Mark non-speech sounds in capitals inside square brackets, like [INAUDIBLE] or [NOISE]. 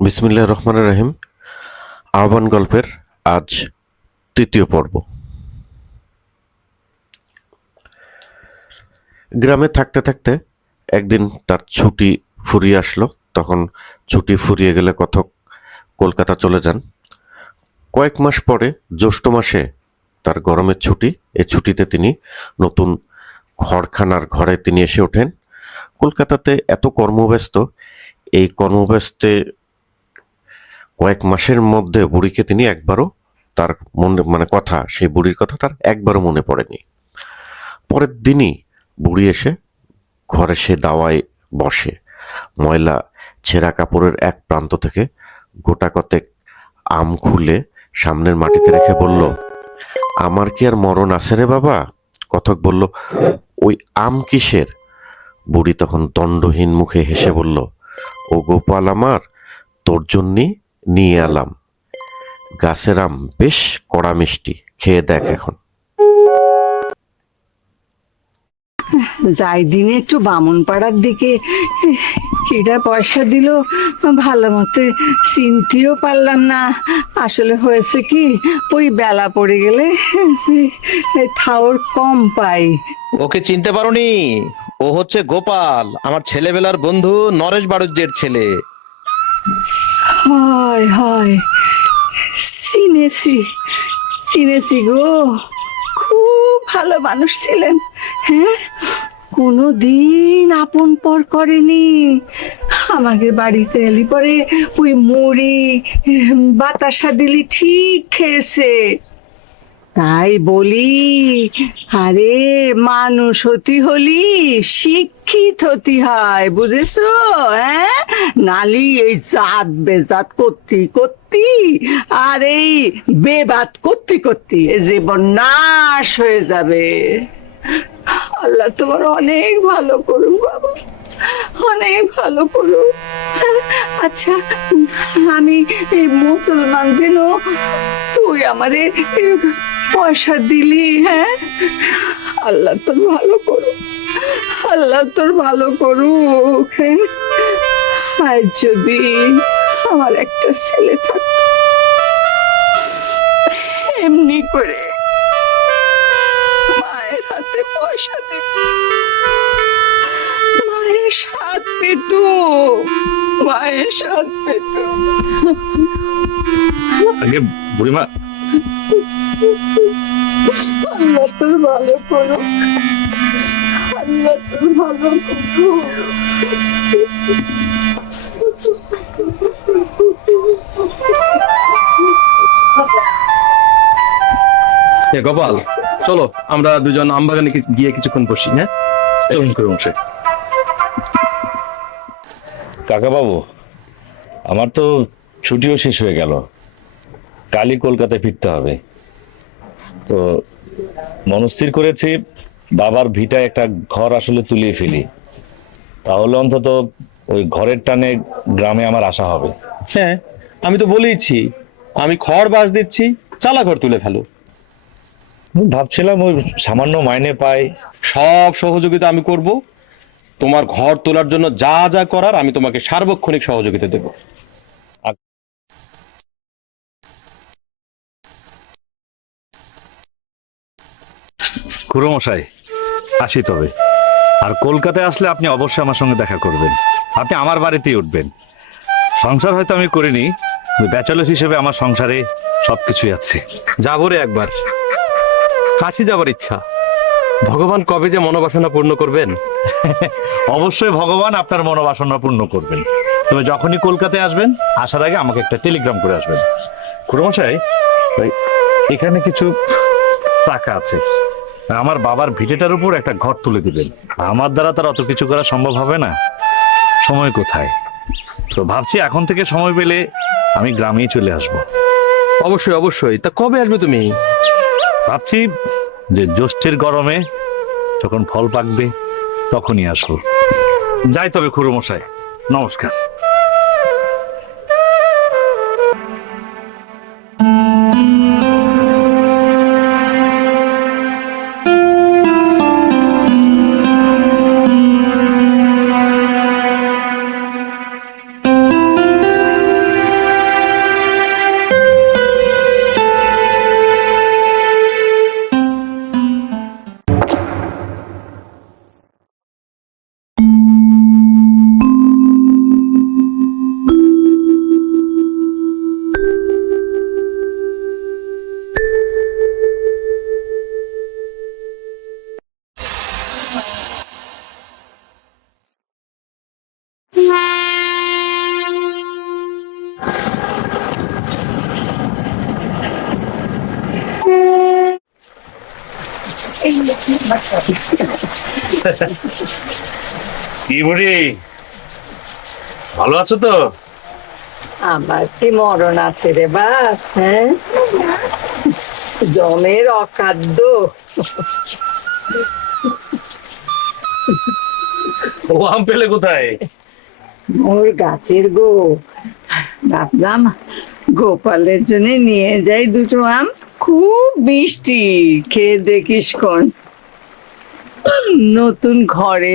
বিসমিল্লাহ রহমান রহিম। আহ্বান গল্পের আজ তৃতীয় পর্ব। গ্রামে থাকতে থাকতে একদিন তার ছুটি ফুরিয়ে আসলো। তখন ছুটি ফুরিয়ে গেলে কথক কলকাতা চলে যান। কয়েক মাস পরে, জ্যৈষ্ঠ মাসে তার গরমের ছুটি। এ ছুটিতে তিনি নতুন ঘরখানার ঘরে তিনি এসে ওঠেন। কলকাতাতে এত কর্মব্যস্ত, এই কর্মব্যস্তে কয়েক মাসের মধ্যে বুড়িকে তিনি একবারও তার মনে মানে কথা, সেই বুড়ির কথা তার একবারও মনে পড়েনি। পরের দিনই বুড়ি এসে ঘরে সে দাওয়ায় বসে। ময়লা, ছেঁড়া কাপড়ের এক প্রান্ত থেকে গোটা কতেক আম খুলে সামনের মাটিতে রেখে বলল, আমার কি আর মরণ আছে রে বাবা? কথক বলল, ওই আম কিসের? বুড়ি তখন দণ্ডহীন মুখে হেসে বলল ও গোপাল আমার, তোর জন্যই নিয়ে এলাম। গাছের আম বেশ কড়া মিষ্টি। খেয়ে দেখ এখন। যাই দিনে একটু বামুন পাড়ার দিকে। কিটা পয়সা দিল ভালো মতে চিনতেও পারলাম না। আসলে হয়েছে কি ওই বেলা পড়ে গেলে ঠাউর কম পাই। ওকে চিনতে পারোনি? ও হচ্ছে গোপাল আমার ছেলেবেলার বন্ধু নরেশ বাড়ুজ্যের ছেলে। হয় হয়। চিনেছি চিনেছি গো। খুব ভালো মানুষ ছিলেন হ্যাঁ? কোনো দিন আপন পর করেনি। আমাকে বাড়িতে এলি পরে ওই মুড়ি, বাতাসা দিলি ঠিক খেয়েছে। তাই বলি, আরে মানুষ হতি হলি, শিক্ষিত হতি হয়, বুঝেছ? হ্যাঁ? নালি এই জাত বেজাত করতি করতি, আর এই বেবাত করতি করতি জীবন নাশ হয়ে যাবে। আল্লাহ তোমার অনেক ভালো করুক বাবা, অনেক ভালো করুক। আচ্ছা আমি এই মুসলমান যেন তুই আমারে পয়সা দিলি হ্যাঁ? আল্লাহ তোর ভালো করুক। আল্লাহ তোর ভালো করুক হ্যাঁ? আর যদি আমার একটা ছেলে থাকতো, এমনি করে মায়ের হাতে পয়সা দিত, মায়ের স্বাদ পেত, মায়ের স্বাদ পেত। আগে বুড়িমা আল্লাহ তোর ভালো করো আল্লাহ তোর ভালো করো এ গোপাল চলো আমরা দুজন আমবাগানে গিয়ে কিছুক্ষণ বসি হ্যাঁ? চলুন সে কাকা বাবু আমার তো ছুটিও শেষ হয়ে গেল। কালই কলকাতায় ফিরতে হবে। তো মনস্থির করেছি বাবার ভিটায় একটা ঘর আসলে তুলিয়ে ফেলি। তাহলে অন্তত ওই ঘরের টানে গ্রামে আমার আসা হবে। হ্যাঁ আমি তো বলেইছি আমি খড় বাস দিচ্ছি চালা ঘর তুলে ফেলো। ভাবছিলাম ওই সামান্য মাইনে পাই। সব সহযোগিতা আমি করব। তোমার ঘর তোলার জন্য যা যা করার আমি তোমাকে সার্বক্ষণিক সহযোগিতা দেব। খুড়োমশাই আসি তবে। আর কলকাতায় আসলে আপনি অবশ্যই আমার সঙ্গে দেখা করবেন। আপনি আমার বাড়িতেই উঠবেন। সংসার হয়তো আমি করিনি ব্যাচেলর হিসেবে আমার সংসারে সবকিছুই আছে। যাব রে একবার। কাশি যাবার ইচ্ছা। ভগবান কবে যে মনোবাসনা পূর্ণ করবেন? [LAUGHS] অবশ্যই ভগবান আপনার মনোবাসনা পূর্ণ করবেন। তবে যখনই কলকাতায় আসবেন আসার আগে আমাকে একটা টেলিগ্রাম করে আসবেন। খুড়োমশাই এখানে কিছু টাকা আছে। আমার বাবার ভিটেটার উপর একটা ঘর তুলে দিবেন। আমার দ্বারা তার অত কিছু করা সম্ভব হবে না। সময় কোথায়? তো ভাবছি এখন থেকে সময় পেলে আমি গ্রামেই চলে আসব। অবশ্যই অবশ্যই। তা কবে আসবে তুমি? ভাবছি যে জ্যৈষ্ঠের গরমে যখন ফল পাকবে তখনই আসব। যাই তবে খুড়োমশাই নমস্কার। কি বুড়ি? ভালো আছো তো? আমার কি মরণ আছে রে বাপ হ্যাঁ? জমের অখাদ্য ও আম পেলে কোথায়? মোর গাছের গো। ভাবলাম গোপালের জন্য নিয়ে যাই দুটো আম। খুব মিষ্টি খেয়ে দেখিস কোন। নতুন ঘরে